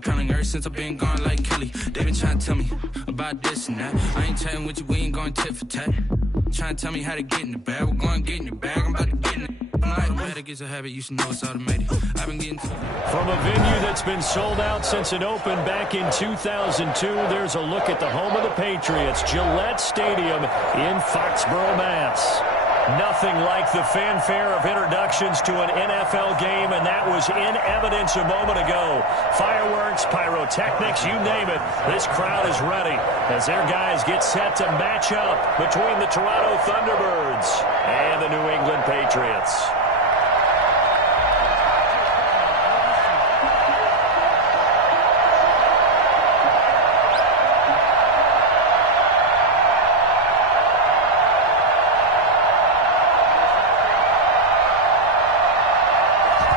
compelling ever since I've been gone like Kelly. They been trying to tell me about this and that. I ain't chatting with you, we ain't going tit for tat. Trying to tell me how to get in the bag. We're going to get in the bag, I'm about to get in it. I'm like, man, it gets a habit, you should know it's automated. I've been getting from a venue that's been sold out since it opened back in 2002, there's a look at the home of the Patriots, Gillette Stadium in Foxborough, Mass. Nothing like the fanfare of introductions to an NFL game, and that was in evidence a moment ago. Fireworks, pyrotechnics, you name it. This crowd is ready as their guys get set to match up between the Toronto Thunderbirds and the New England Patriots.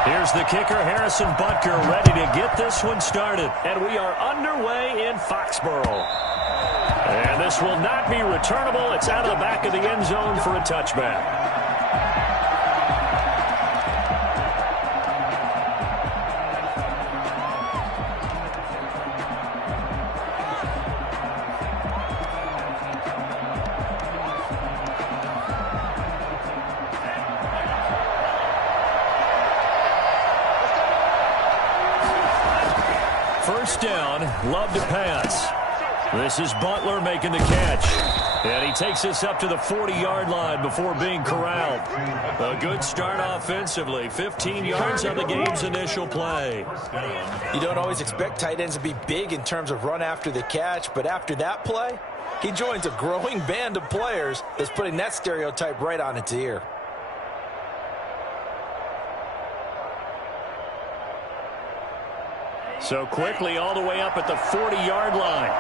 Here's the kicker, Harrison Butker, ready to get this one started. And we are underway in Foxborough. And this will not be returnable. It's out of the back of the end zone for a touchback. First down, Love to pass. This is Butler making the catch. And he takes us up to the 40-yard line before being corralled. A good start offensively. 15 yards on the game's initial play. You don't always expect tight ends to be big in terms of run after the catch, but after that play, he joins a growing band of players that's putting that stereotype right on its ear. So quickly all the way up at the 40-yard line.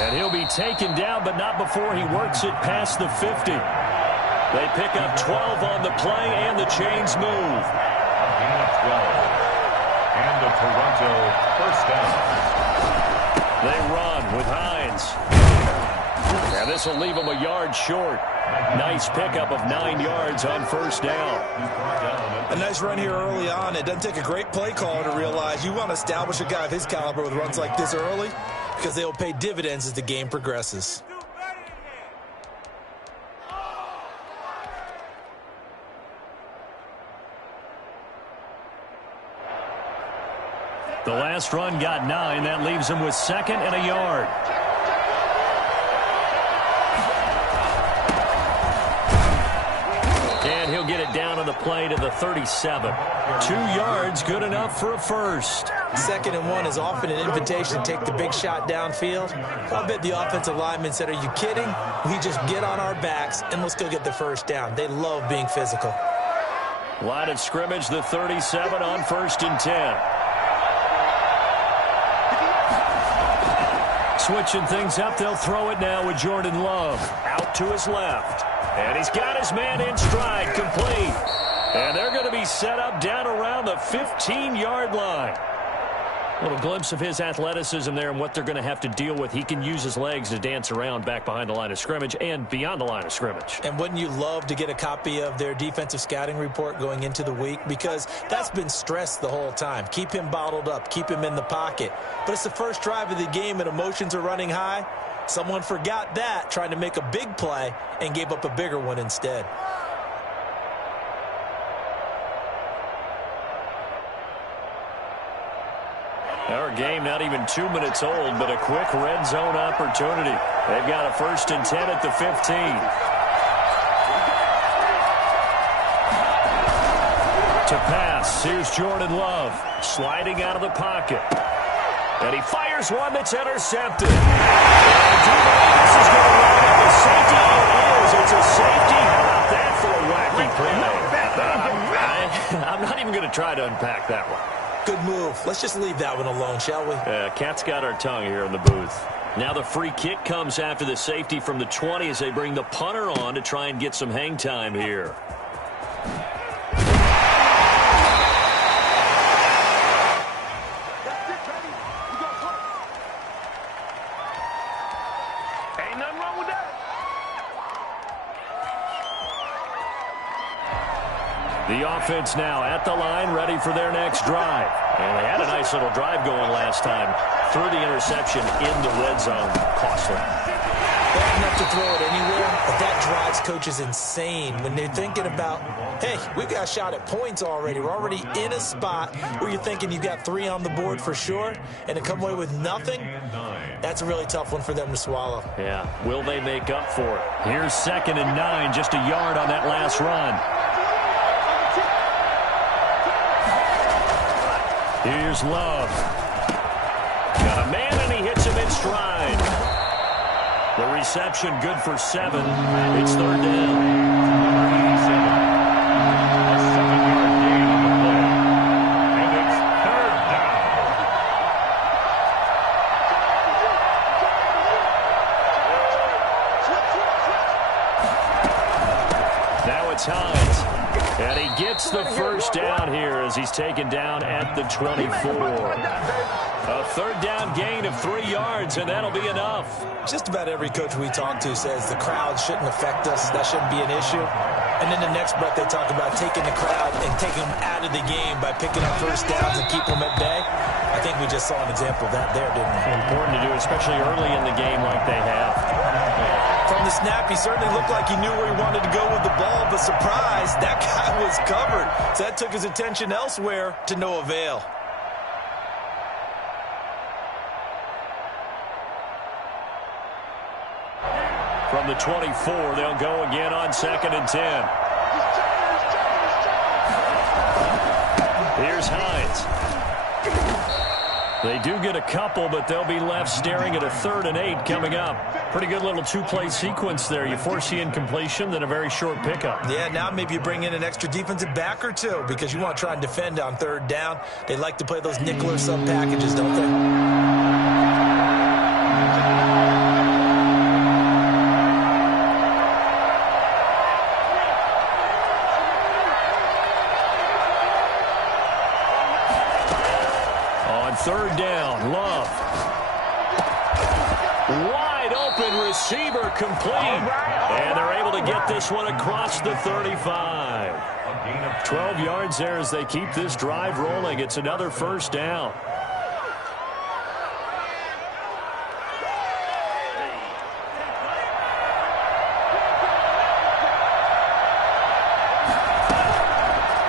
And he'll be taken down, but not before he works it past the 50. They pick up 12 on the play, and the chains move. Gain of 12. And the Toronto first down. They run with Hines. And this will leave him a yard short. Nice pickup of 9 yards on first down. A nice run here early on. It doesn't take a great play caller to realize you want to establish a guy of his caliber with runs like this early because they will pay dividends as the game progresses. The last run got 9. That leaves him with 2nd and a yard. And he'll get it down on the play to the 37. 2 yards, good enough for a first. 2nd and 1 is often an invitation to take the big shot downfield. I bet the offensive lineman said, are you kidding? We just get on our backs and let's go get the first down. They love being physical. Line of scrimmage, the 37 on 1st and 10. Switching things up, they'll throw it now with Jordan Love. Out to his left. And he's got his man in stride, complete. And they're going to be set up down around the 15-yard line. A little glimpse of his athleticism there and what they're going to have to deal with. He can use his legs to dance around back behind the line of scrimmage and beyond the line of scrimmage. And wouldn't you love to get a copy of their defensive scouting report going into the week? Because that's been stressed the whole time. Keep him bottled up. Keep him in the pocket. But it's the first drive of the game and emotions are running high. Someone forgot that, trying to make a big play, and gave up a bigger one instead. Our game not even 2 minutes old, but a quick red zone opportunity. They've got a 1st and 10 at the 15. To pass, here's Jordan Love, sliding out of the pocket. And he fires one that's intercepted. And this is going to run at the safety. It is. It's a safety. How about that for a wacky play? I'm not even going to try to unpack that one. Good move. Let's just leave that one alone, shall we? Cat's got our tongue here in the booth. Now the free kick comes after the safety from the 20 as they bring the punter on to try and get some hang time here. The offense now at the line, ready for their next drive. And they had a nice little drive going last time. Threw the interception in the red zone. Costly. Bad enough to throw it anywhere, but that drives coaches insane when they're thinking about, hey, we've got a shot at points already. We're already in a spot where you're thinking you've got 3 on the board for sure, and to come away with nothing, that's a really tough one for them to swallow. Yeah, will they make up for it? Here's 2nd and 9, just a yard on that last run. Here's Love. Got a man, and he hits him in stride. The reception good for 7. It's 3rd down. A 7-yard gain on the play. And it's 3rd down. Now it's Hines. And he gets the first down here as he's taken down at the 24. A 3rd down gain of 3 yards, and that'll be enough. Just about every coach we talk to says the crowd shouldn't affect us. That shouldn't be an issue. And then the next breath they talk about taking the crowd and taking them out of the game by picking up first downs and keep them at bay. I think we just saw an example of that there, didn't we? Important to do, especially early in the game like they have. From the snap, he certainly looked like he knew where he wanted to go with the ball, but surprise, that guy was covered. So that took his attention elsewhere to no avail. From the 24, they'll go again on 2nd and 10. Here's Hines. They do get a couple, but they'll be left staring at a 3rd and 8 coming up. Pretty good little 2-play sequence there. You force the incompletion, then a very short pickup. Yeah, now maybe you bring in an extra defensive back or two because you want to try and defend on 3rd down. They like to play those nickel or sub packages, don't they? On 3rd down, Love. Wide open receiver complete. And they're able to get this one across the 35. 12 yards there as they keep this drive rolling. It's another 1st down.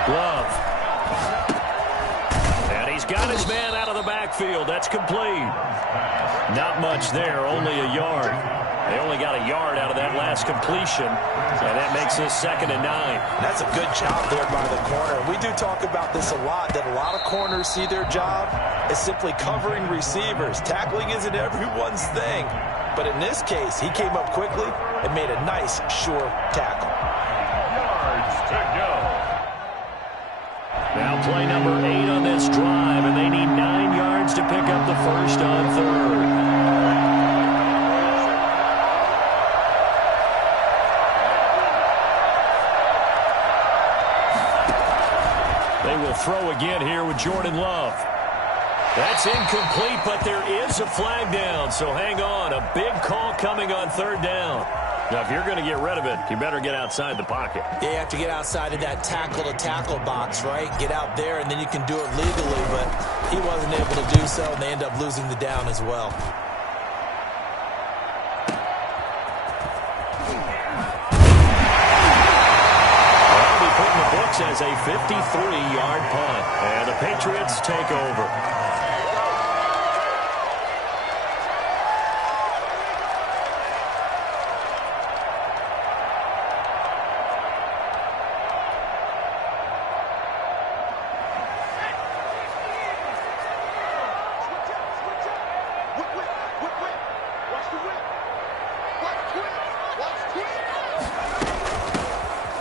Love. And he's got his man out of the backfield. That's complete. Not much there, only a yard. They only got a yard out of that last completion, and that makes this 2nd and 9. That's a good job there by the corner. We do talk about this a lot, that a lot of corners see their job as simply covering receivers. Tackling isn't everyone's thing. But in this case, he came up quickly and made a nice, sure tackle. Yards to go. Now play number 8 on this drive, and they need 9 yards to pick up the first on 3rd. They will throw again here with Jordan Love. That's incomplete, but there is a flag down, so hang on. A big call coming on 3rd down. Now, if you're going to get rid of it, you better get outside the pocket. Yeah, you have to get outside of that tackle-to-tackle box, right? Get out there, and then you can do it legally, but he wasn't able to do so, and they end up losing the down as well. That'll be put in the books as a 53-yard punt, and the Patriots take over.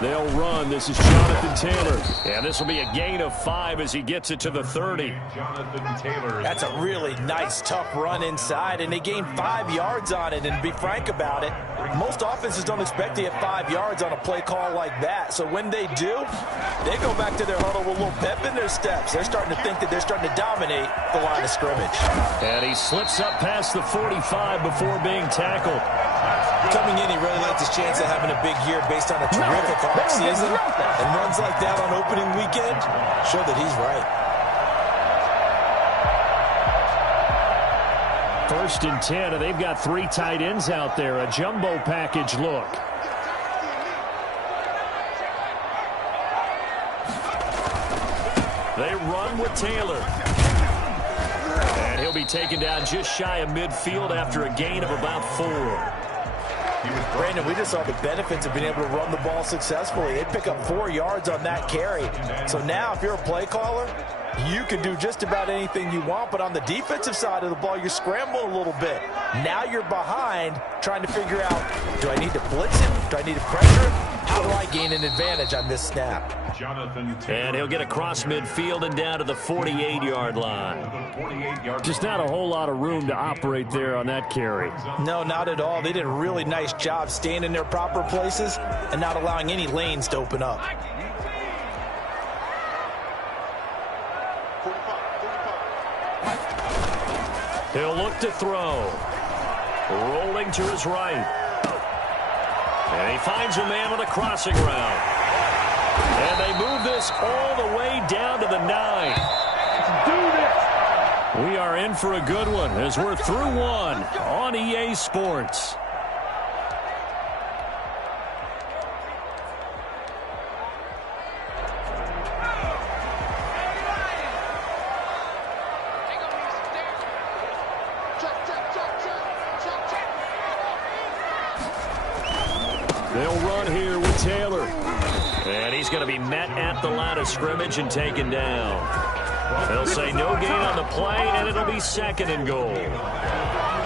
They'll run. This is Jonathan Taylor. And this will be a gain of 5 as he gets it to the 30. Jonathan Taylor. That's a really nice, tough run inside, and they gained 5 yards on it. And to be frank about it, most offenses don't expect to get 5 yards on a play call like that. So when they do, they go back to their huddle with a little pep in their steps. They're starting to think that they're starting to dominate the line of scrimmage. And he slips up past the 45 before being tackled. Coming in, he really liked his chance of having a big year based on a terrific offseason. And runs like that on opening weekend show that he's right. 1st and 10, and they've got 3 tight ends out there. A jumbo package look. They run with Taylor. And he'll be taken down just shy of midfield after a gain of about 4. Brandon, we just saw the benefits of being able to run the ball successfully. They pick up 4 yards on that carry. So now if you're a play caller, you can do just about anything you want, but on the defensive side of the ball, you're scrambling a little bit. Now you're behind trying to figure out, do I need to blitz him? Do I need to pressure him? How do I gain an advantage on this snap? And he'll get across midfield and down to the 48-yard line. Just not a whole lot of room to operate there on that carry. No, not at all. They did a really nice job staying in their proper places and not allowing any lanes to open up. He'll look to throw. Rolling to his right. And he finds a man on a crossing route. And they move this all the way down to the 9. We are in for a good one as we're through 1 on EA Sports. They'll run here with Taylor. And he's going to be met at the line of scrimmage and taken down. They'll say no gain on the play, and it'll be 2nd and goal.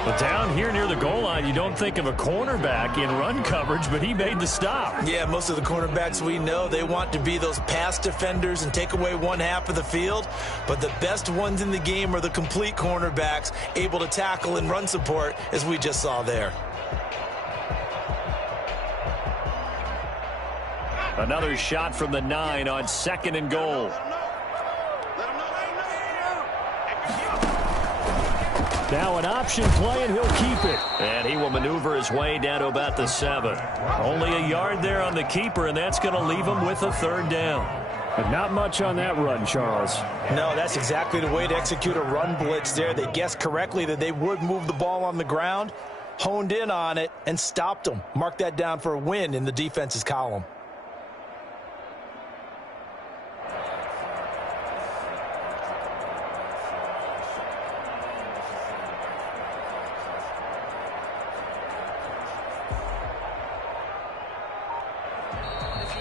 But down here near the goal line, you don't think of a cornerback in run coverage, but he made the stop. Yeah, most of the cornerbacks we know, they want to be those pass defenders and take away 1 half of the field. But the best ones in the game are the complete cornerbacks, able to tackle and run support, as we just saw there. Another shot from the 9 on 2nd and goal. Now an option play, and he'll keep it. And he will maneuver his way down to about the 7. Only a yard there on the keeper, and that's going to leave him with a 3rd down. But not much on that run, Charles. No, that's exactly the way to execute a run blitz there. They guessed correctly that they would move the ball on the ground, honed in on it, and stopped them. Mark that down for a win in the defense's column.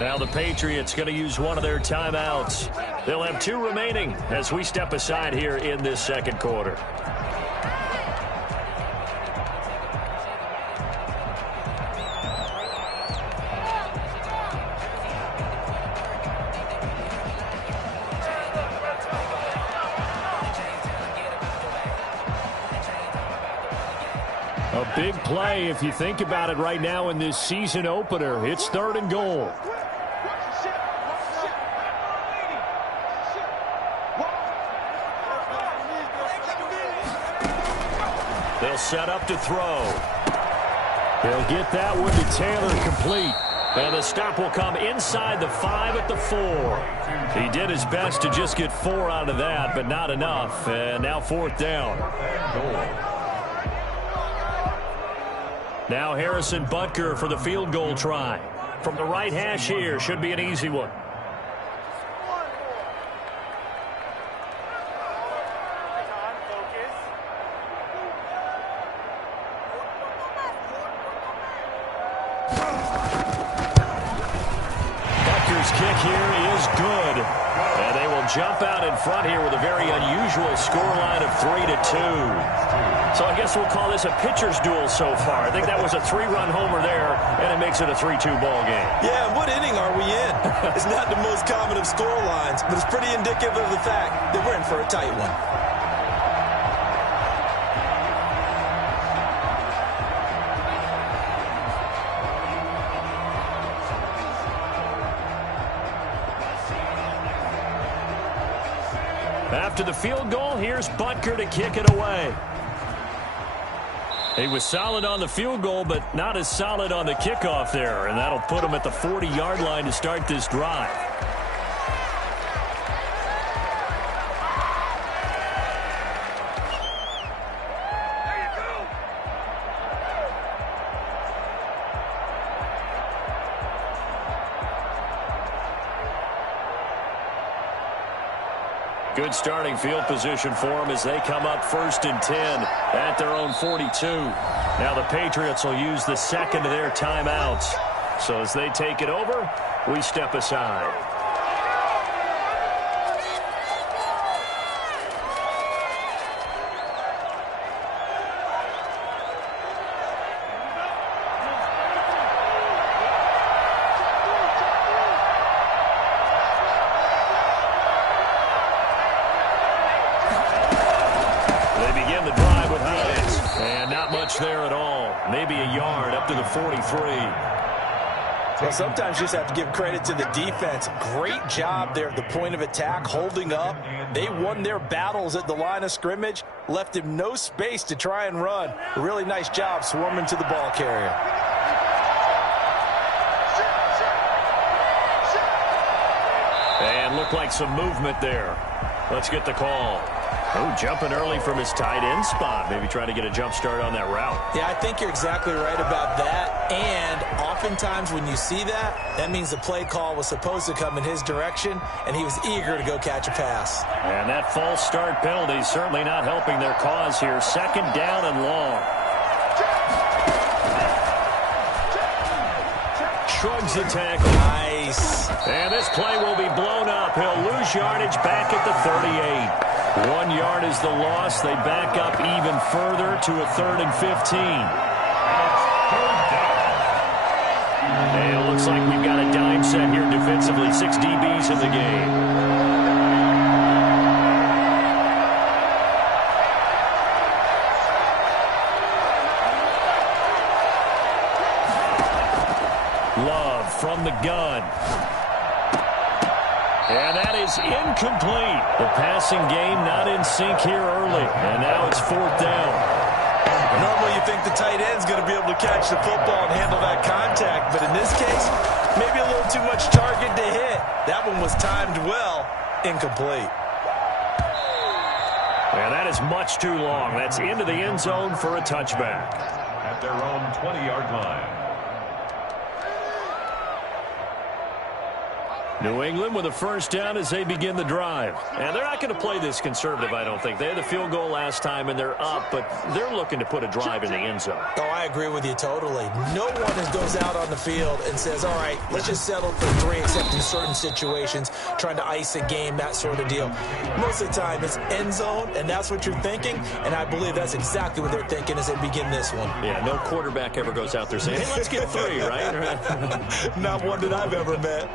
Now the Patriots going to use one of their timeouts. They'll have 2 remaining as we step aside here in this 2nd quarter. A big play if you think about it right now in this season opener. It's 3rd and goal. They'll set up to throw. They'll get that one to Taylor, complete. And the stop will come inside the 5 at the 4. He did his best to just get 4 out of that, but not enough. And now 4th down. Now Harrison Butker for the field goal try. From the right hash here, should be an easy one. Kick here is good. And they will jump out in front here with a very unusual scoreline of 3-2. So I guess we'll call this a pitcher's duel so far. I think that was a 3-run homer there, and it makes it a 3-2 ball game. Yeah, and what inning are we in? It's not the most common of scorelines, but it's pretty indicative of the fact that we're in for a tight one. After the field goal, here's Butker to kick it away. He was solid on the field goal, but not as solid on the kickoff there, and that'll put him at the 40-yard line to start this drive. Good starting field position for them as they come up 1st and 10 at their own 42. Now the Patriots will use the second of their timeouts. So as they take it over, we step aside. There at all. Maybe a yard up to the 43. Well, sometimes you just have to give credit to the defense. Great job there at the point of attack, holding up. They won their battles at the line of scrimmage, left him no space to try and run. A really nice job swarming to the ball carrier. And looked like some movement there. Let's get the call. Oh, jumping early from his tight end spot. Maybe trying to get a jump start on that route. Yeah, I think you're exactly right about that. And oftentimes when you see that, that means the play call was supposed to come in his direction, and he was eager to go catch a pass. And that false start penalty is certainly not helping their cause here. 2nd down and long. Shrugs the tackle. Nice. And this play will be blown up. He'll lose yardage back at the 38. 1 yard is the loss. They back up even further to a 3rd and 15. And it looks like we've got a dime set here defensively. 6 DBs in the game. Love from the gun. And that is incomplete. The passing game not in sync here early. And now it's 4th down. Normally you think the tight end's going to be able to catch the football and handle that contact. But in this case, maybe a little too much target to hit. That one was timed well. Incomplete. And that is much too long. That's into the end zone for a touchback. At their own 20-yard line. New England with a 1st down as they begin the drive. And they're not going to play this conservative, I don't think. They had the field goal last time, and they're up, but they're looking to put a drive in the end zone. Oh, I agree with you totally. No one goes out on the field and says, all right, let's just settle for 3, except in certain situations, trying to ice a game, that sort of deal. Most of the time, it's end zone, and that's what you're thinking, and I believe that's exactly what they're thinking as they begin this one. Yeah, no quarterback ever goes out there saying, hey, let's get 3, right? Not one that I've ever met.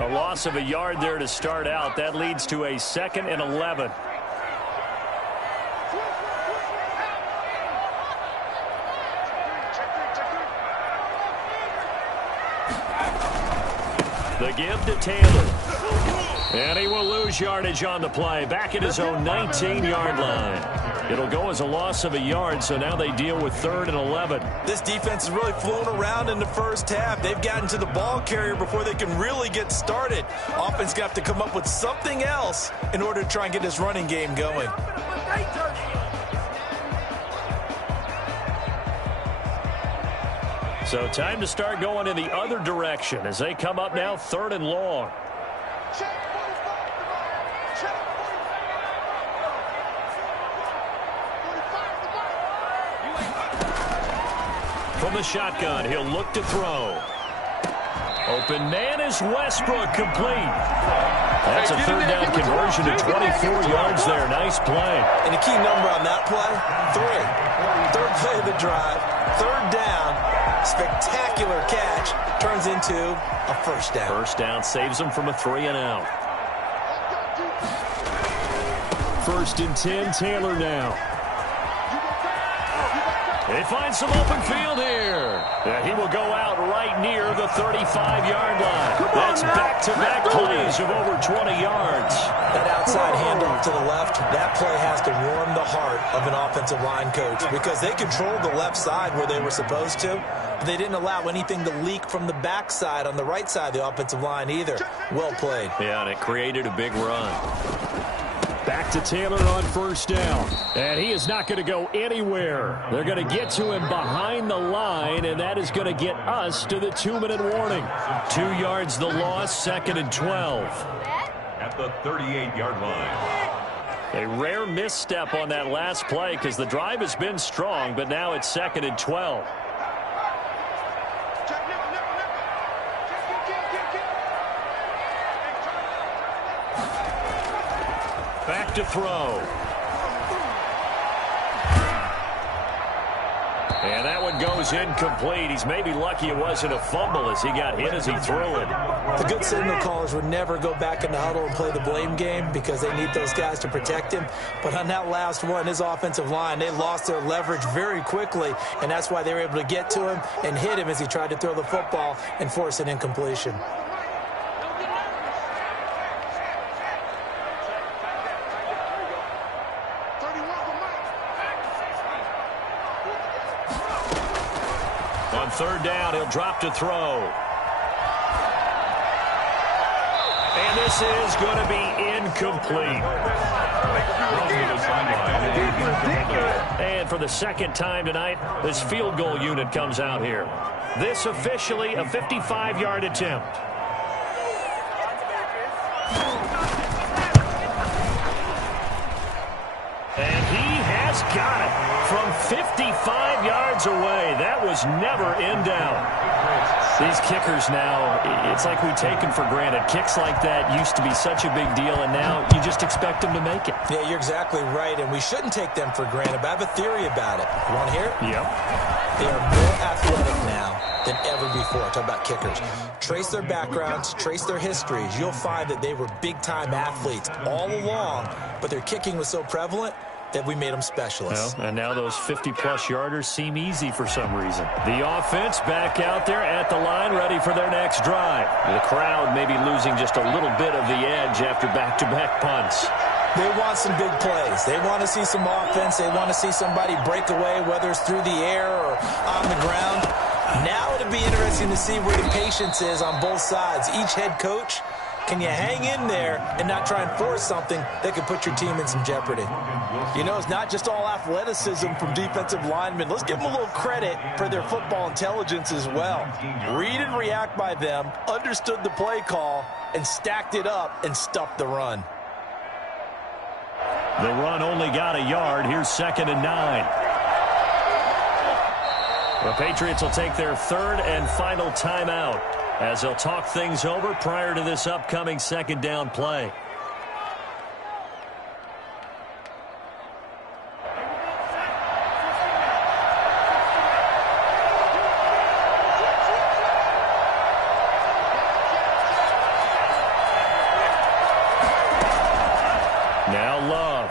A loss of a yard there to start out. That leads to a 2nd and 11. The give to Taylor. And he will lose yardage on the play. Back at his own 19-yard line. It'll go as a loss of a yard, so now they deal with 3rd and 11. This defense is really flown around in the first half. They've gotten to the ball carrier before they can really get started. Offense got to come up with something else in order to try and get this running game going. So time to start going in the other direction as they come up now 3rd and long. From the shotgun, he'll look to throw. Open man is Westbrook, complete. That's a 3rd down conversion to 24 yards there. Nice play. And the key number on that play, 3. 3rd play of the drive, 3rd down, spectacular catch, turns into a 1st down. 1st down saves them from a 3 and out. 1st and 10, Taylor now. They find some open field here. He will go out right near the 35-yard line. That's back-to-back plays of over 20 yards. That outside handoff to the left, that play has to warm the heart of an offensive line coach because they controlled the left side where they were supposed to, but they didn't allow anything to leak from the backside on the right side of the offensive line either. Well played. Yeah, and it created a big run. Back to Taylor on first down. And he is not going to go anywhere. They're going to get to him behind the line, and that is going to get us to the 2-minute warning. 2 yards the loss, 2nd and 12. At the 38-yard line. A rare misstep on that last play because the drive has been strong, but now it's 2nd and 12. Back to throw. And that one goes incomplete. He's maybe lucky it wasn't a fumble as he got hit as he threw it. The good signal callers would never go back in the huddle and play the blame game because they need those guys to protect him. But on that last one, his offensive line, they lost their leverage very quickly, and that's why they were able to get to him and hit him as he tried to throw the football and force an incompletion. On third down, he'll drop to throw. And this is going to be incomplete. And for the second time tonight, this field goal unit comes out here. This officially a 55-yard attempt. And he has got it from 55 yards away. That was never in doubt. These kickers now, it's like we take them for granted. Kicks like that used to be such a big deal, and now you just expect them to make it. Yeah, you're exactly right, and we shouldn't take them for granted, but I have a theory about it. You want to hear it? Yep. They are more athletic now than ever before. Talk about kickers. Trace their backgrounds, trace their histories. You'll find that they were big-time athletes all along, but their kicking was so prevalent that we made them specialists. Well, and now those 50-plus yarders seem easy for some reason. The offense back out there at the line, ready for their next drive. The crowd may be losing just a little bit of the edge after back-to-back punts. They want some big plays. They want to see some offense. They want to see somebody break away, whether it's through the air or on the ground. Now it'll be interesting to see where the patience is on both sides. Each head coach, can you hang in there and not try and force something that could put your team in some jeopardy? You know, it's not just all athleticism from defensive linemen. Let's give them a little credit for their football intelligence as well. Read and react by them, understood the play call, and stacked it up and stuffed the run. The run only got a yard. Here's 2nd and 9. The Patriots will take their third and final timeout as they'll talk things over prior to this upcoming second down play. Now Love.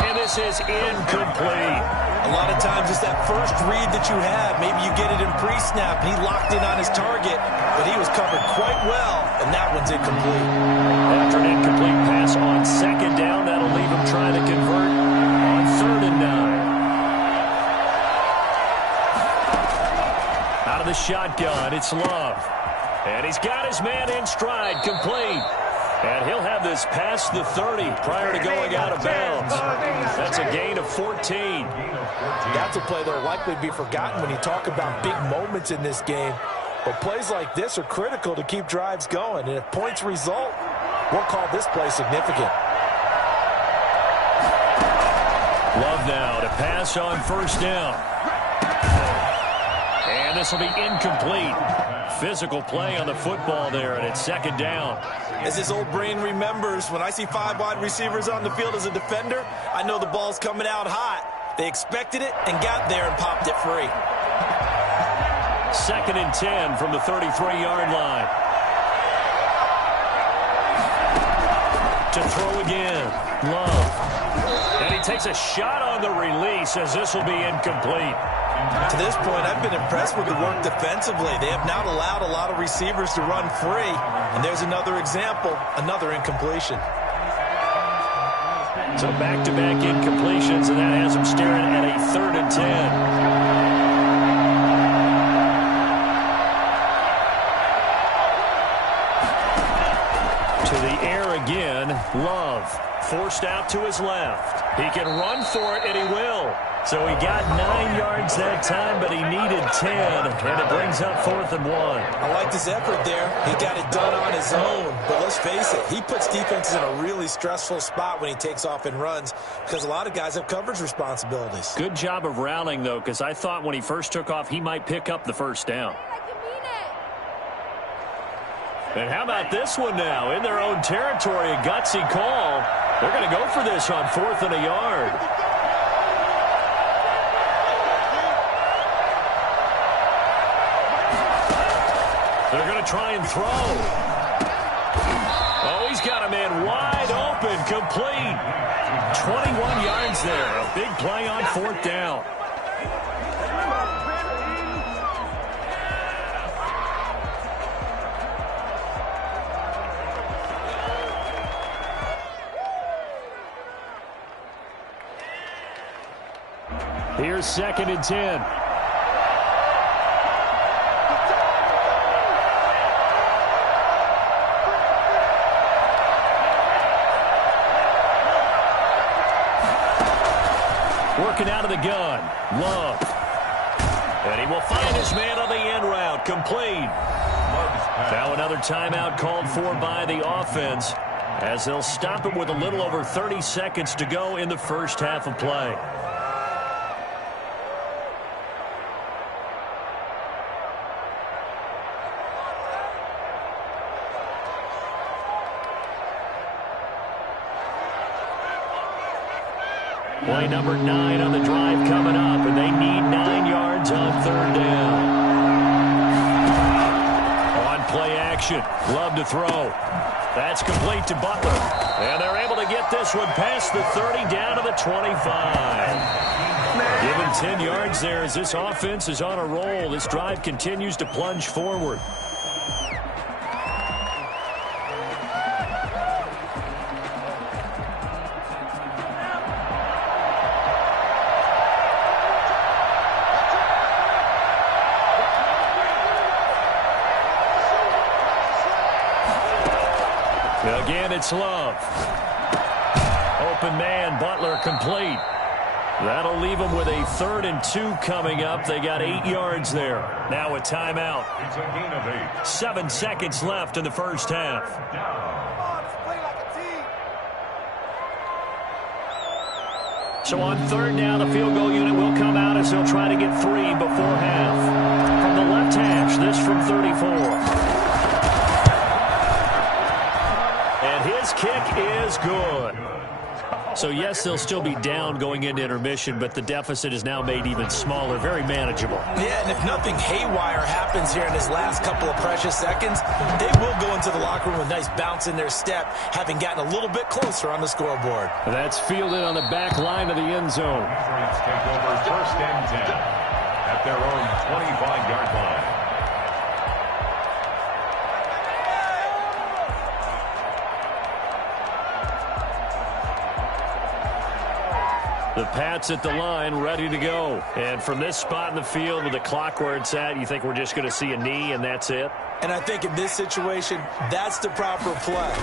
And this is incomplete. A lot of times it's that first read that you have. Maybe you get it in pre-snap, and he locked in on his target, but he was covered quite well, and that one's incomplete. After an incomplete pass on second down, that'll leave him trying to convert on 3rd and 9. Out of the shotgun, it's Love. And he's got his man in stride, complete. And he'll have this past the 30 prior to going out of bounds. That's a gain of 14. That's a play that will likely be forgotten when you talk about big moments in this game. But plays like this are critical to keep drives going. And if points result, we'll call this play significant. Love now to pass on first down. And this will be incomplete. Physical play on the football there, and it's 2nd down. As his old brain remembers, when I see 5 wide receivers on the field as a defender, I know the ball's coming out hot. They expected it and got there and popped it free. 2nd and 10 from the 33-yard line. To throw again. Love. And he takes a shot on the release as this will be incomplete. To this point, I've been impressed with the work defensively. They have not allowed a lot of receivers to run free. And there's another example, another incompletion. So back-to-back incompletions, and that has him staring at a 3rd and 10. To the air again, Love. Forced out to his left. He can run for it, and he will. So he got 9 yards that time, but he needed 10, and it brings up 4th and 1. I liked his effort there. He got it done on his own. But let's face it, he puts defenses in a really stressful spot when he takes off and runs because a lot of guys have coverage responsibilities. Good job of rallying, though, because I thought when he first took off, he might pick up the first down. And how about this one now? In their own territory, a gutsy call. They're going to go for this on 4th and a yard. They're going to try and throw. Oh, he's got a man wide open, complete. 21 yards there. A big play on 4th down. Here's 2nd and 10. Working out of the gun. Love. And he will find his man on the end route. Complete. Now another timeout called for by the offense as they'll stop it with a little over 30 seconds to go in the first half of play. Play number 9 on the drive coming up, and they need 9 yards on 3rd down. On play action, Love to throw. That's complete to Butler. And they're able to get this one past the 30 down to the 25. Given 10 yards there as this offense is on a roll. This drive continues to plunge forward. Again, it's Love. Open man, Butler complete. That'll leave them with a 3rd and 2 coming up. They got 8 yards there. Now a timeout. It's a gain of 8. 7 seconds left in the first half. So on 3rd down, the field goal unit will come out as they'll try to get 3 before half. From the left hash, this from 34. His kick is good. So, yes, they'll still be down going into intermission, but the deficit is now made even smaller, very manageable. Yeah, and if nothing haywire happens here in his last couple of precious seconds, they will go into the locker room with a nice bounce in their step, having gotten a little bit closer on the scoreboard. That's fielded on the back line of the end zone. Patriots take over 1st and 10 at their own 25-yard line. The Pats at the line, ready to go. And from this spot in the field with the clock where it's at, you think we're just going to see a knee and that's it? And I think in this situation, that's the proper play.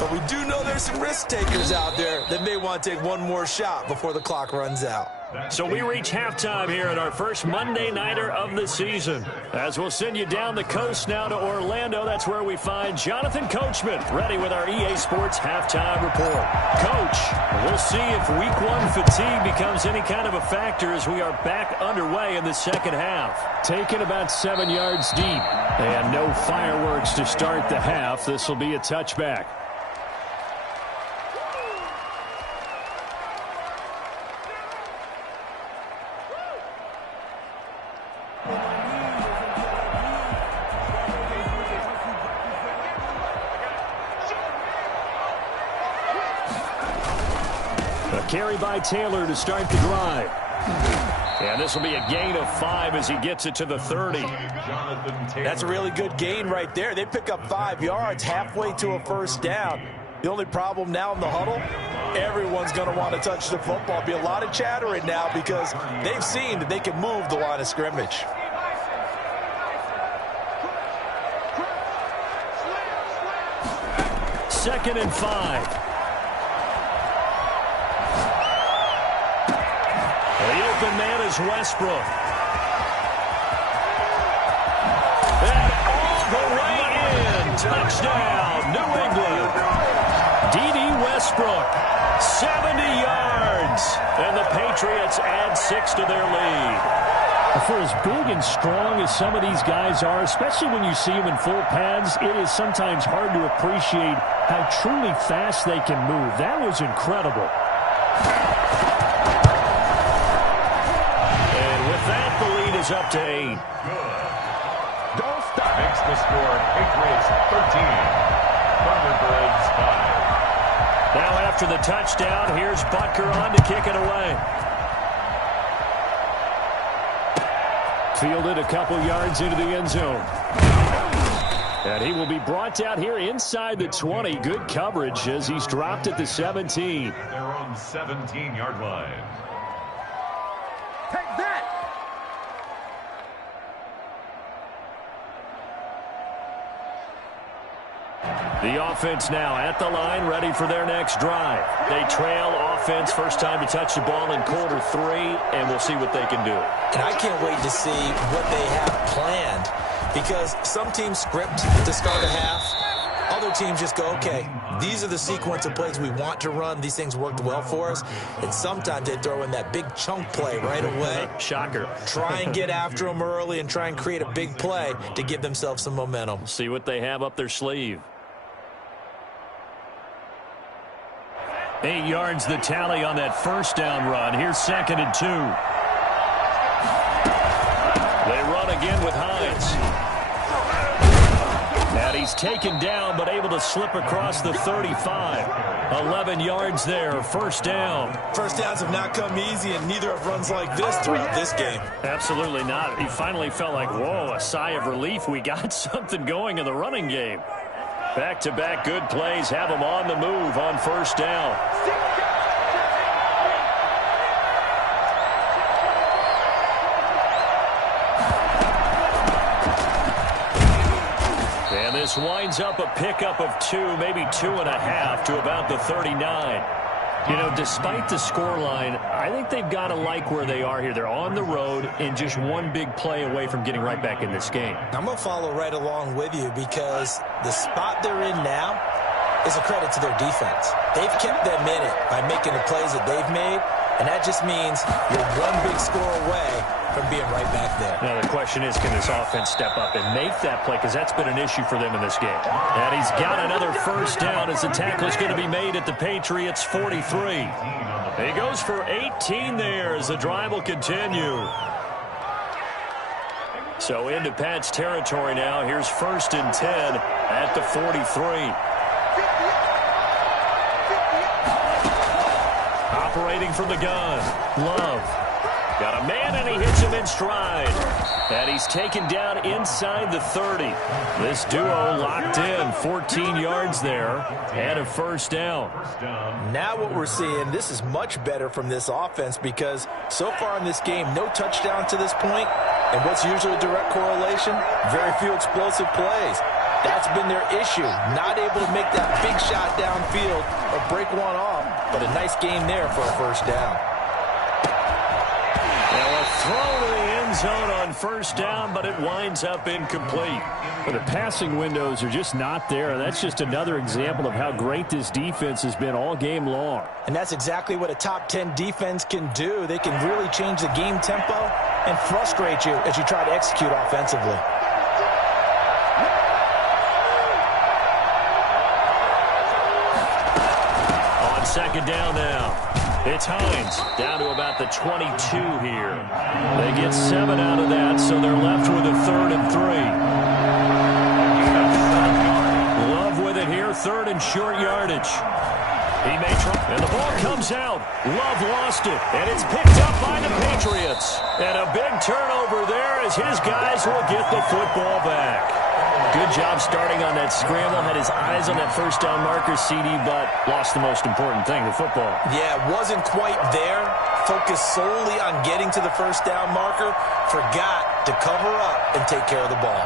But we do know there's some risk takers out there that may want to take one more shot before the clock runs out. So we reach halftime here at our first Monday Nighter of the season. As we'll send you down the coast now to Orlando, that's where we find Jonathan Coachman, ready with our EA Sports Halftime Report. Coach, we'll see if Week 1 fatigue becomes any kind of a factor as we are back underway in the second half. Taken about 7 yards deep. And no fireworks to start the half. This will be a touchback. A carry by Taylor to start the drive. And this will be a gain of 5 as he gets it to the 30. That's a really good gain right there. They pick up 5 yards halfway to a first down. The only problem now in the huddle, everyone's going to want to touch the football. Be a lot of chattering now because they've seen that they can move the line of scrimmage. Second and 5. The open man is Westbrook. And all the way in. Touchdown, New England. D.D. Westbrook, 70 yards. And the Patriots add 6 to their lead. For as big and strong as some of these guys are, especially when you see them in full pads, it is sometimes hard to appreciate how truly fast they can move. That was incredible. Is up to 8. Good. Don't stop. Makes the score Patriots 13. Thunderbirds 5. Now after the touchdown, here's Butker on to kick it away. Fielded a couple yards into the end zone. And he will be brought down here inside the 20. Good coverage as he's dropped at the 17. They're on 17-yard line. Take that! The offense now at the line, ready for their next drive. They trail offense, first time to touch the ball in quarter 3, and we'll see what they can do. And I can't wait to see what they have planned because some teams script to start a half. Other teams just go, okay, these are the sequence of plays we want to run. These things worked well for us. And sometimes they throw in that big chunk play right away. Shocker. Try and get after them early and try and create a big play to give themselves some momentum. See what they have up their sleeve. 8 yards the tally on that first down run. Here's 2nd and 2. They run again with Hines. And he's taken down but able to slip across the 35. 11 yards there, first down. First downs have not come easy, and neither have runs like this throughout this game. Absolutely not. He finally felt like, whoa, a sigh of relief. We got something going in the running game. Back-to-back good plays have them on the move on first down. And this winds up a pickup of 2, maybe 2.5 to about the 39. You know, despite the scoreline, I think they've got to like where they are here. They're on the road and just one big play away from getting right back in this game. I'm going to follow right along with you because the spot they're in now is a credit to their defense. They've kept them in it by making the plays that they've made, and that just means you're one big score away from being right back there. Now the question is, can this offense step up and make that play? Because that's been an issue for them in this game. And he's got another first down as the tackle is going to be made at the Patriots 43. He goes for 18 there as the drive will continue. So into Pat's territory now. Here's 1st and 10 at the 43. Operating from the gun, Love. Got a man, and he hits him in stride. And he's taken down inside the 30. This duo locked in, 14 yards there, and a first down. Now what we're seeing, this is much better from this offense because so far in this game, no touchdown to this point. And what's usually a direct correlation? Very few explosive plays. That's been their issue. Not able to make that big shot downfield or break one off, but a nice game there for a first down. Now a throw to the end zone on first down, but it winds up incomplete. Well, the passing windows are just not there. That's just another example of how great this defense has been all game long. And that's exactly what a top 10 defense can do. They can really change the game tempo and frustrate you as you try to execute offensively. On second down now. It's Hines down to about the 22 here. They get 7 out of that, so they're left with a 3rd and 3. Love with it here, 3rd and short yardage. He may try, and the ball comes out. Love lost it, and it's picked up by the Patriots. And a big turnover there as his guys will get the football back. Good job starting on that scramble. Had his eyes on that first down marker, CD, but lost the most important thing, the football. Yeah, wasn't quite there. Focused solely on getting to the first down marker. Forgot to cover up and take care of the ball.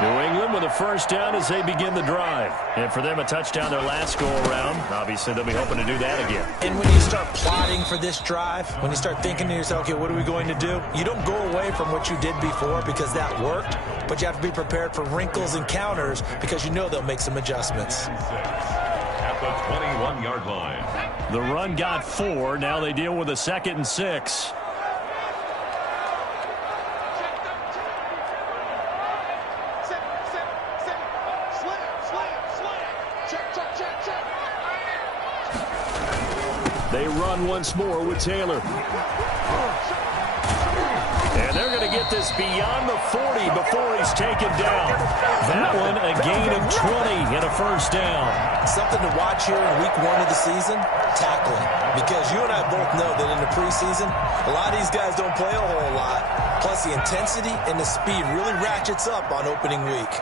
New England with a first down as they begin the drive. And for them, a touchdown their last go-around. Obviously, they'll be hoping to do that again. And when you start plotting for this drive, when you start thinking to yourself, okay, what are we going to do? You don't go away from what you did before because that worked, but you have to be prepared for wrinkles and counters because you know they'll make some adjustments. At the 21-yard line. The run got 4. Now they deal with a 2nd and 6. They run once more with Taylor. And they're going to get this beyond the 40 before he's taken down. That one, a gain of 20 and a first down. Something to watch here in week 1 of the season, tackling. Because you and I both know that in the preseason, a lot of these guys don't play a whole lot. Plus, the intensity and the speed really ratchets up on opening week.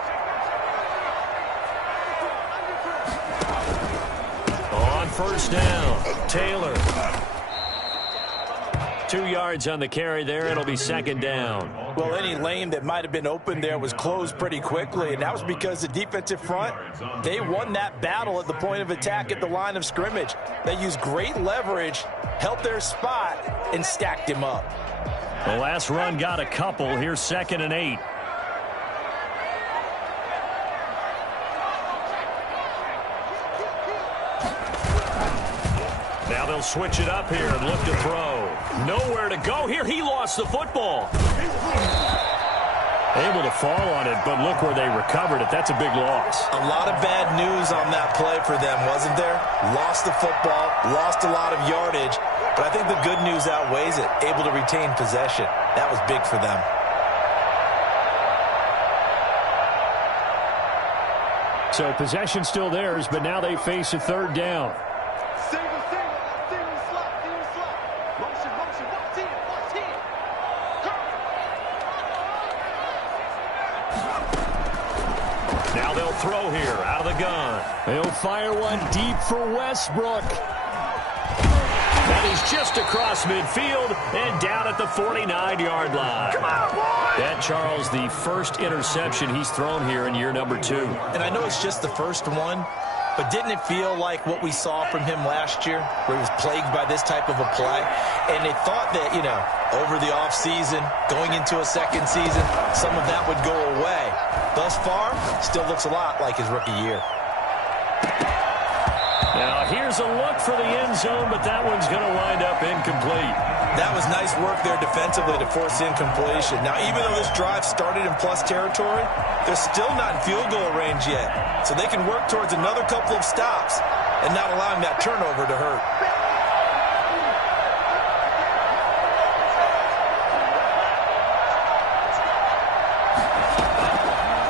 On first down, Taylor. 2 yards on the carry there. It'll be 2nd down. Well, any lane that might have been open there was closed pretty quickly, and that was because the defensive front, they won that battle at the point of attack at the line of scrimmage. They used great leverage, held their spot, and stacked him up. The last run got a couple. Here's 2nd and 8. Now they'll switch it up here and look to throw. Nowhere to go here. He lost the football. Able to fall on it, but look where they recovered it. That's a big loss. A lot of bad news on that play for them, wasn't there? Lost the football, lost a lot of yardage, but I think the good news outweighs it. Able to retain possession. That was big for them. So possession still theirs, but now they face a 3rd down. Now they'll throw here out of the gun. They'll fire one deep for Westbrook. And he's just across midfield and down at the 49-yard line. Come on, boy! That, Charles, the first interception he's thrown here in year number 2. And I know it's just the first one, but didn't it feel like what we saw from him last year, where he was plagued by this type of a play? And they thought that, you know, over the offseason, going into a second season, some of that would go away. Thus far, still looks a lot like his rookie year. Now, here's a look for the end zone, but that one's going to wind up incomplete. That was nice work there defensively to force incompletion. Now, even though this drive started in plus territory, they're still not in field goal range yet. So they can work towards another couple of stops and not allowing that turnover to hurt.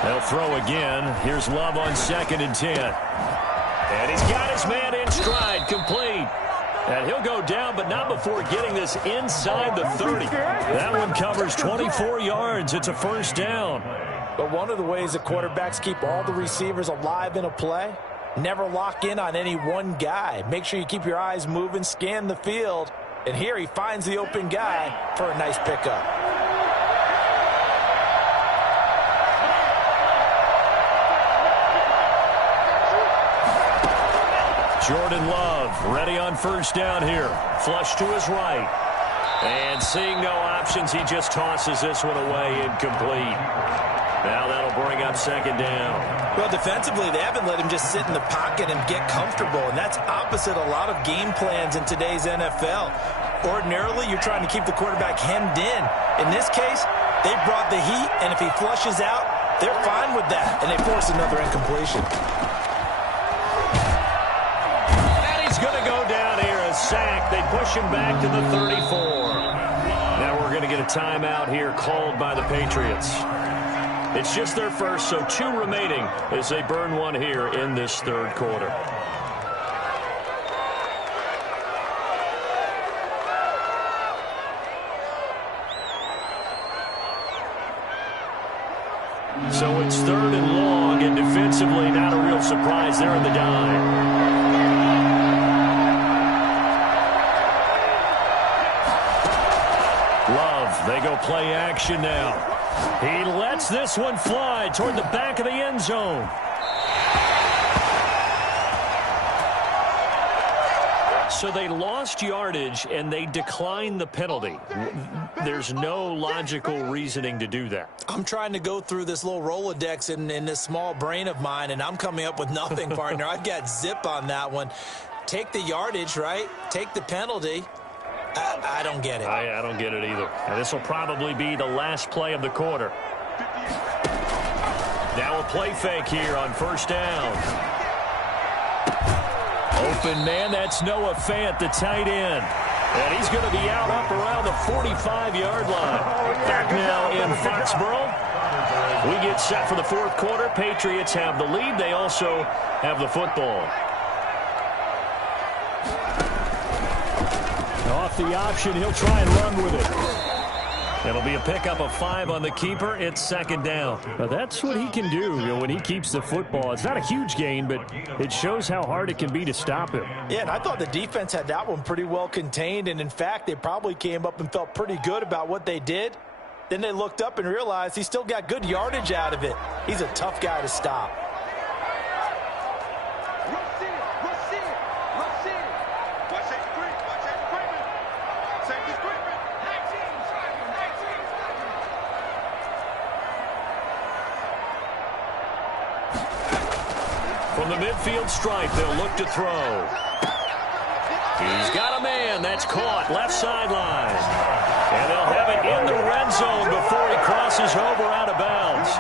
They'll throw again. Here's Love on 2nd and 10. And he's got his man in stride, complete. And he'll go down, but not before getting this inside the 30. That one covers 24 yards. It's a first down. But one of the ways that quarterbacks keep all the receivers alive in a play, never lock in on any one guy. Make sure you keep your eyes moving, scan the field. And here he finds the open guy for a nice pickup. Jordan Love ready on first down here. Flush to his right. And seeing no options, he just tosses this one away, incomplete. Now that'll bring up 2nd down. Well, defensively, they haven't let him just sit in the pocket and get comfortable, and that's opposite a lot of game plans in today's NFL. Ordinarily, you're trying to keep the quarterback hemmed in. In this case, they brought the heat, and if he flushes out, they're fine with that, and they force another incompletion. Going to go down here, a sack. They push him back to the 34. Now we're going to get a timeout here called by the Patriots. It's just their first, so 2 remaining as they burn one here in this 3rd quarter. So it's 3rd and long, and defensively not a real surprise there in the dime. They go play action now. He lets this one fly toward the back of the end zone. So they lost yardage, and they declined the penalty. There's no logical reasoning to do that. I'm trying to go through this little Rolodex in this small brain of mine, and I'm coming up with nothing, partner. I've got zip on that one. Take the yardage, right? Take the penalty. I don't get it. I don't get it either. And this will probably be the last play of the quarter. Now a play fake here on 1st down. Open man, that's Noah Fant, the tight end. And he's going to be out up around the 45-yard line. Back now in Foxborough. We get set for the 4th quarter. Patriots have the lead. They also have the football. Off the option, he'll try and run with it. It'll be a pickup of 5 on the keeper. It's 2nd down. But that's what he can do, when he keeps the football. It's not a huge gain, but it shows how hard it can be to stop him. Yeah, and I thought the defense had that one pretty well contained, and in fact, they probably came up and felt pretty good about what they did. Then they looked up and realized he still got good yardage out of it. He's a tough guy to stop. From the midfield stripe, they'll look to throw. He's got a man. That's caught. Left sideline. And they'll have it in the red zone before he crosses over out of bounds.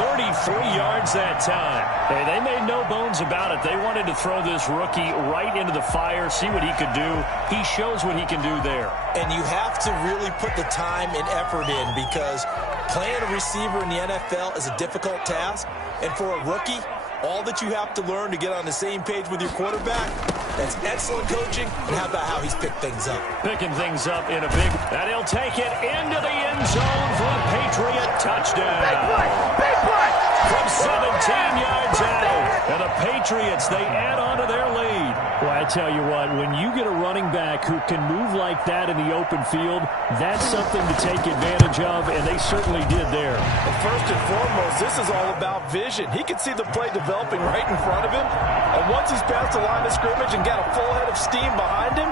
33 yards that time. Hey, they made no bones about it. They wanted to throw this rookie right into the fire, see what he could do. He shows what he can do there. And you have to really put the time and effort in, because playing a receiver in the NFL is a difficult task. And for a rookie, all that you have to learn to get on the same page with your quarterback, that's excellent coaching. And how about how he's picked things up? Picking things up in a big... And he'll take it into the end zone for a Patriot touchdown. Big play! Big play! From 17 yards out. And the Patriots, they add on to their lead. Well, I tell you what, when you get a running back who can move like that in the open field, that's something to take advantage of, and they certainly did there. And first and foremost, this is all about vision. He could see the play developing right in front of him, and once he's past the line of scrimmage and got a full head of steam behind him,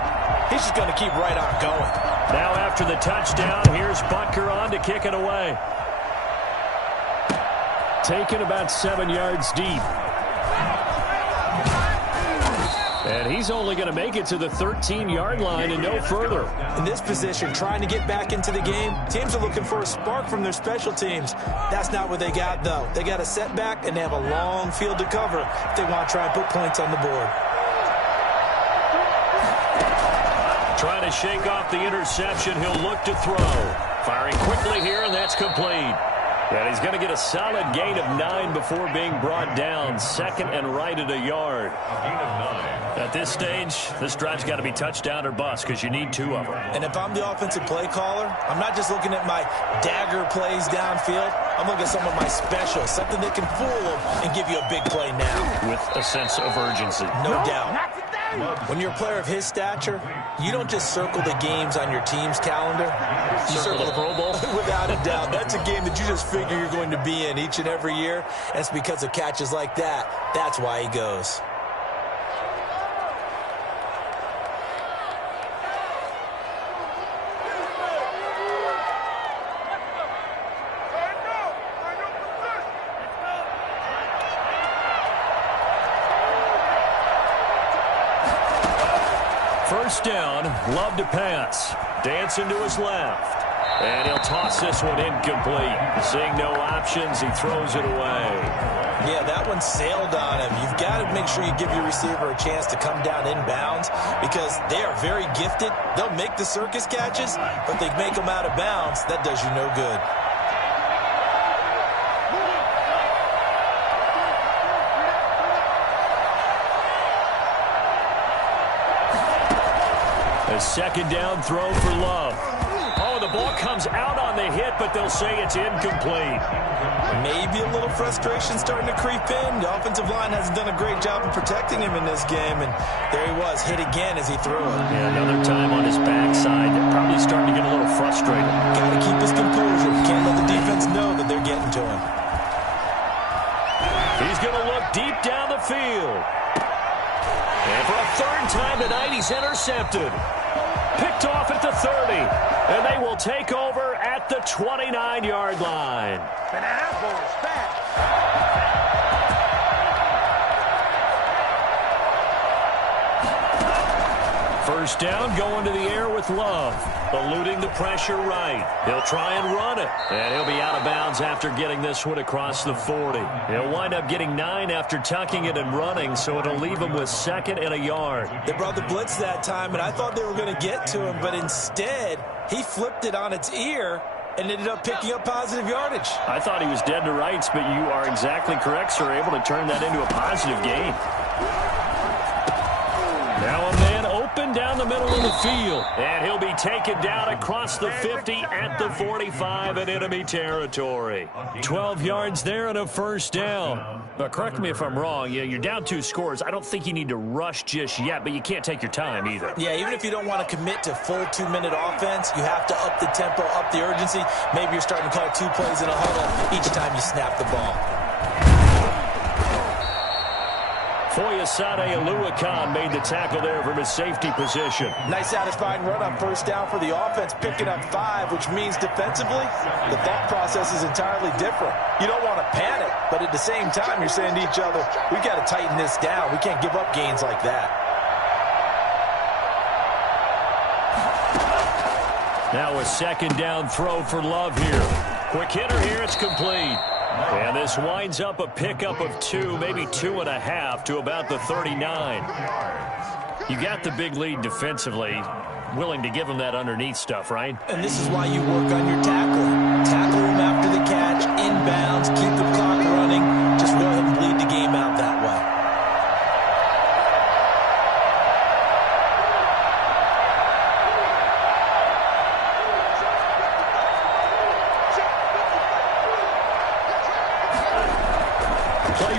he's just going to keep right on going. Now after the touchdown, here's Butker on to kick it away. Taken about 7 yards deep. And he's only going to make it to the 13-yard line and no further. In this position, trying to get back into the game, teams are looking for a spark from their special teams. That's not what they got, though. They got a setback, and they have a long field to cover if they want to try and put points on the board. Trying to shake off the interception. He'll look to throw. Firing quickly here, and that's complete. And he's going to get a solid gain of 9 before being brought down. 2nd and right at a yard. At this stage, this drive's got to be touchdown or bust, because you need 2 of them. And if I'm the offensive play caller, I'm not just looking at my dagger plays downfield. I'm looking at some of my specials, something that can fool them and give you a big play now. With a sense of urgency. No doubt. When you're a player of his stature, you don't just circle the games on your team's calendar. You Circle the Pro Bowl? Without a doubt. That's a game that you just figure you're going to be in each and every year. And it's because of catches like that. That's why he goes. First down, Love to pass. Dancing to his left. And he'll toss this one incomplete. Seeing no options, he throws it away. Yeah, that one sailed on him. You've got to make sure you give your receiver a chance to come down inbounds, because they are very gifted. They'll make the circus catches, but they make them out of bounds. That does you no good. A 2nd down throw for Love. Oh, throw. The ball comes out on the hit, but they'll say it's incomplete. Maybe a little frustration starting to creep in. The offensive line hasn't done a great job of protecting him in this game, and there he was, hit again as he threw it. Yeah, another time on his backside. Probably starting to get a little frustrated. Got to keep his composure. Can't let the defense know that they're getting to him. He's going to look deep down the field. And for a third time tonight, he's intercepted. Picked off at the 30. And they will take over at the 29-yard line. And that ball's back. First down, going to the air with Love. Eluding the pressure right. He'll try and run it. And he'll be out of bounds after getting this one across the 40. He'll wind up getting 9 after tucking it and running, so it'll leave him with 2nd and a yard. They brought the blitz that time, and I thought they were going to get to him, but instead, he flipped it on its ear and ended up picking up positive yardage. I thought he was dead to rights, but you are exactly correct, sir. Able to turn that into a positive gain. Now a man open down the middle of the field. And he'll be taken down across the 50 at the 45 in enemy territory. 12 yards there and a first down. But correct me if I'm wrong. Yeah, you're down 2 scores. I don't think you need to rush just yet, but you can't take your time either. Yeah, even if you don't want to commit to full 2-minute offense, you have to up the tempo, up the urgency. Maybe you're starting to call 2 plays in a huddle each time you snap the ball. Foyesade Aluakan made the tackle there from his safety position. Nice satisfying run on first down for the offense, picking up 5, which means defensively, the thought process is entirely different. You don't want to panic, but at the same time, you're saying to each other, we've got to tighten this down. We can't give up gains like that. Now a 2nd down throw for Love here. Quick hitter here, it's complete. And this winds up a pickup of 2, maybe 2.5 to about the 39. You got the big lead defensively. Willing to give him that underneath stuff, right? And this is why you work on your tackling. Tackle him after the catch, inbounds, keep the clock running. Just go ahead and bleed the game out that way.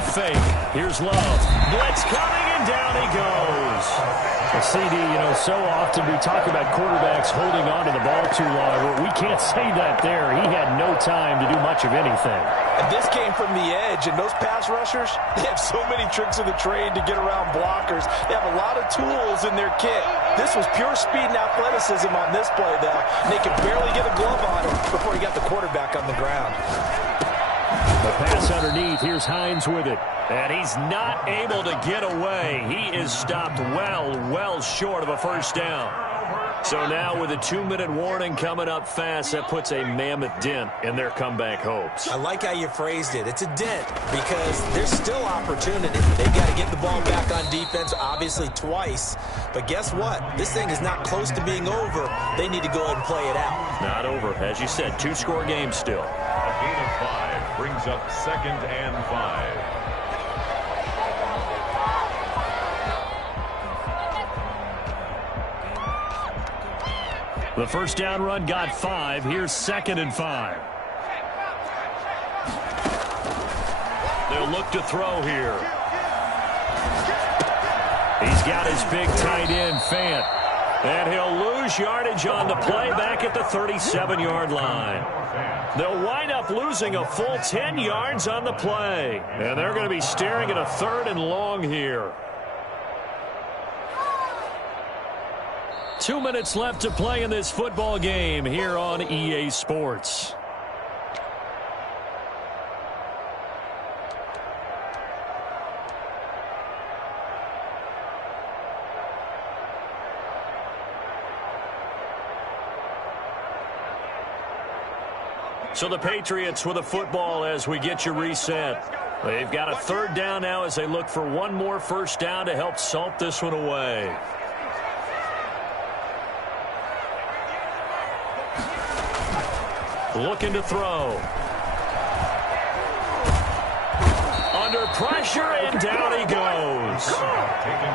Fake. Here's Love. Blitz coming, and down he goes. CD, so often we talk about quarterbacks holding on to the ball too long. Well, we can't say that there. He had no time to do much of anything. And this came from the edge, and those pass rushers, they have so many tricks of the trade to get around blockers. They have a lot of tools in their kit. This was pure speed and athleticism on this play, though. And they could barely get a glove on him before he got the quarterback on the ground. The pass underneath. Here's Hines with it. And he's not able to get away. He is stopped well short of a first down. So now with a 2-minute warning coming up fast, that puts a mammoth dent in their comeback hopes. I like how you phrased it. It's a dent because there's still opportunity. They've got to get the ball back on defense, obviously twice. But guess what? This thing is not close to being over. They need to go ahead and play it out. Not over. As you said, 2-score game still. A gain of 5 brings up 2nd and 5. The first down run got 5. Here's 2nd and 5. They'll look to throw here. He's got his big tight end, Fant. And he'll lose yardage on the play back at the 37-yard line. They'll wind up losing a full 10 yards on the play. And they're going to be staring at a 3rd and long here. 2 minutes left to play in this football game here on EA Sports. So the Patriots with a football as we get you reset. They've got a 3rd down now as they look for one more first down to help salt this one away. Looking to throw. under pressure, and down he goes.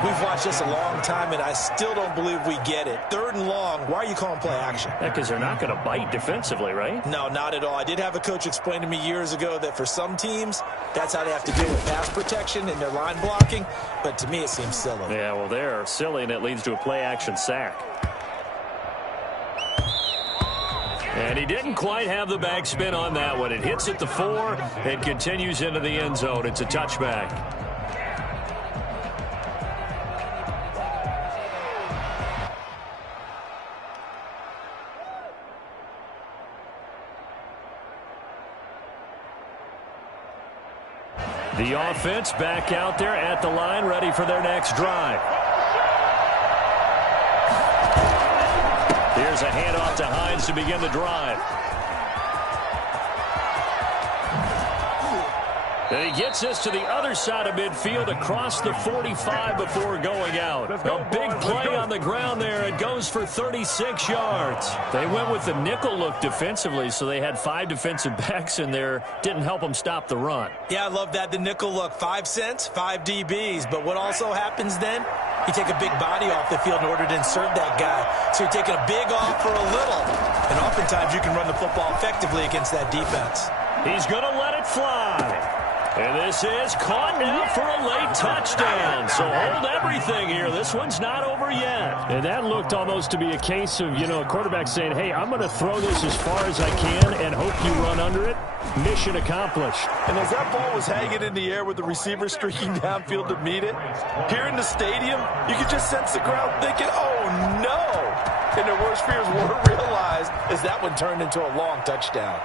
We've watched this a long time, and I still don't believe we get it. 3rd and long, why are you calling play action? Because they're not going to bite defensively, right? No, not at all. I did have a coach explain to me years ago that for some teams, that's how they have to deal with pass protection and their line blocking, but to me it seems silly. Yeah, well, they're silly, and it leads to a play-action sack. And he didn't quite have the backspin on that one. It hits at the 4 and continues into the end zone. It's a touchback. The offense back out there at the line, ready for their next drive. Here's a handoff to Hines to begin the drive. And he gets this to the other side of midfield across the 45 before going out. A big play on the ground there. It goes for 36 yards. They went with the nickel look defensively, so they had 5 defensive backs in there. Didn't help them stop the run. Yeah, I love that. The nickel look, 5 cents, 5 DBs. But what also happens then? You take a big body off the field in order to insert that guy. So you're taking a big off for a little. And oftentimes you can run the football effectively against that defense. He's going to let it fly. And this is caught now for a late touchdown. So hold everything here. This one's not over yet. And that looked almost to be a case of, a quarterback saying, hey, I'm going to throw this as far as I can and hope you run under it. Mission accomplished. And as that ball was hanging in the air with the receiver streaking downfield to meet it, here in the stadium, you could just sense the crowd thinking, oh, no. And their worst fears were realized as that one turned into a long touchdown.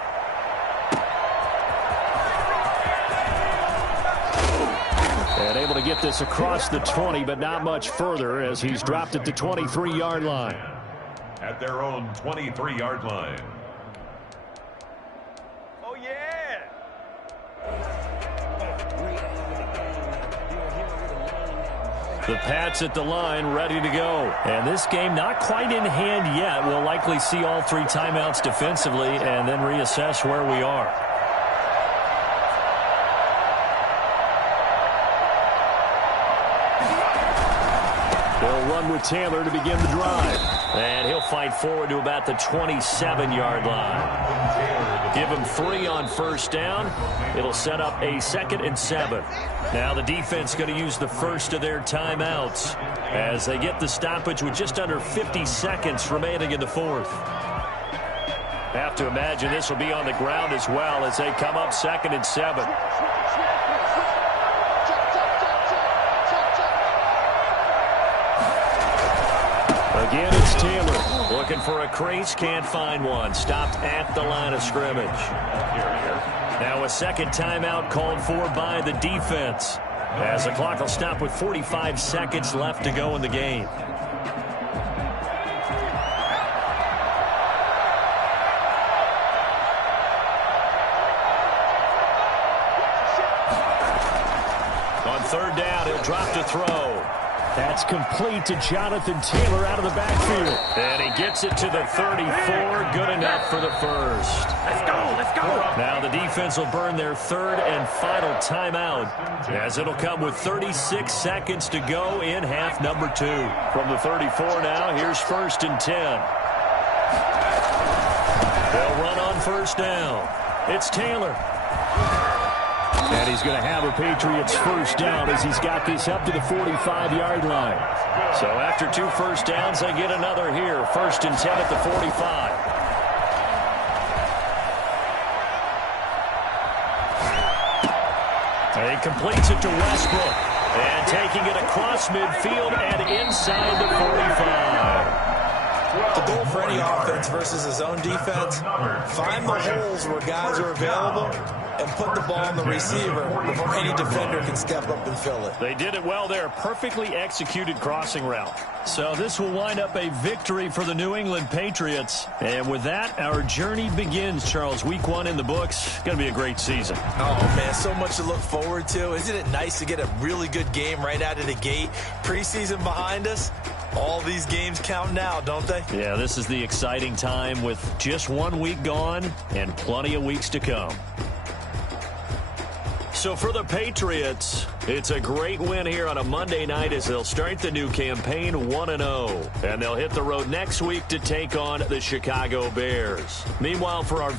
And able to get this across the 20, but not much further as he's dropped it to 23-yard line. At their own 23-yard line. Oh, yeah. The Pats at the line, ready to go. And this game not quite in hand yet. We'll likely see all 3 timeouts defensively and then reassess where we are. They'll run with Taylor to begin the drive. And he'll fight forward to about the 27-yard line. Give him 3 on first down. It'll set up a 2nd and 7. Now the defense going to use the first of their timeouts as they get the stoppage with just under 50 seconds remaining in the 4th. Have to imagine this will be on the ground as well as they come up 2nd and 7. Again, it's Taylor looking for a crease, can't find one. Stopped at the line of scrimmage. Now a 2nd timeout called for by the defense as the clock will stop with 45 seconds left to go in the game. On 3rd down, he'll drop to throw. That's complete to Jonathan Taylor out of the backfield. And he gets it to the 34. Good enough for the first. Let's go. Let's go. Now the defense will burn their 3rd and final timeout as it'll come with 36 seconds to go in half number 2. From the 34 now, here's 1st and 10. They'll run on 1st down. It's Taylor. And he's going to have a Patriots first down as he's got this up to the 45-yard line. So after 2 first downs, they get another here. 1st and 10 at the 45. He completes it to Westbrook. And taking it across midfield and inside the 45. The goal for any offense versus his own defense, find the holes where guys are available and put the ball on the receiver before any defender can step up and fill it. They did it well there. Perfectly executed crossing route. So this will wind up a victory for the New England Patriots. And with that, our journey begins, Charles. Week 1 in the books. Going to be a great season. Oh, man, so much to look forward to. Isn't it nice to get a really good game right out of the gate? Preseason behind us. All these games count now, don't they? Yeah, this is the exciting time with just 1 week gone and plenty of weeks to come. So for the Patriots, it's a great win here on a Monday night as they'll start the new campaign 1-0. And they'll hit the road next week to take on the Chicago Bears. Meanwhile, for our